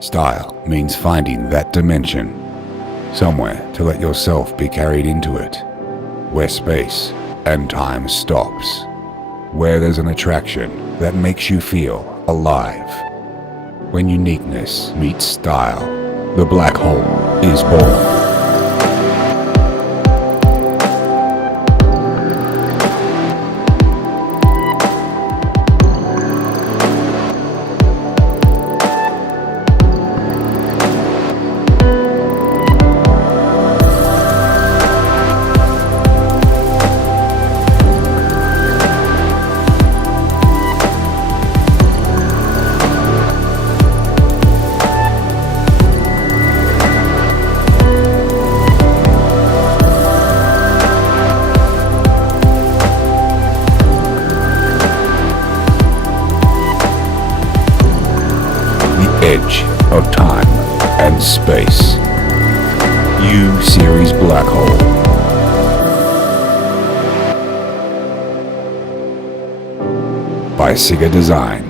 Style means finding that dimension, somewhere to let yourself be carried into it, where space and time stops, where there's an attraction that makes you feel alive. When uniqueness meets style, the black hole is born. Edge of time and space. U-Series Black Hole. By CIGA Design.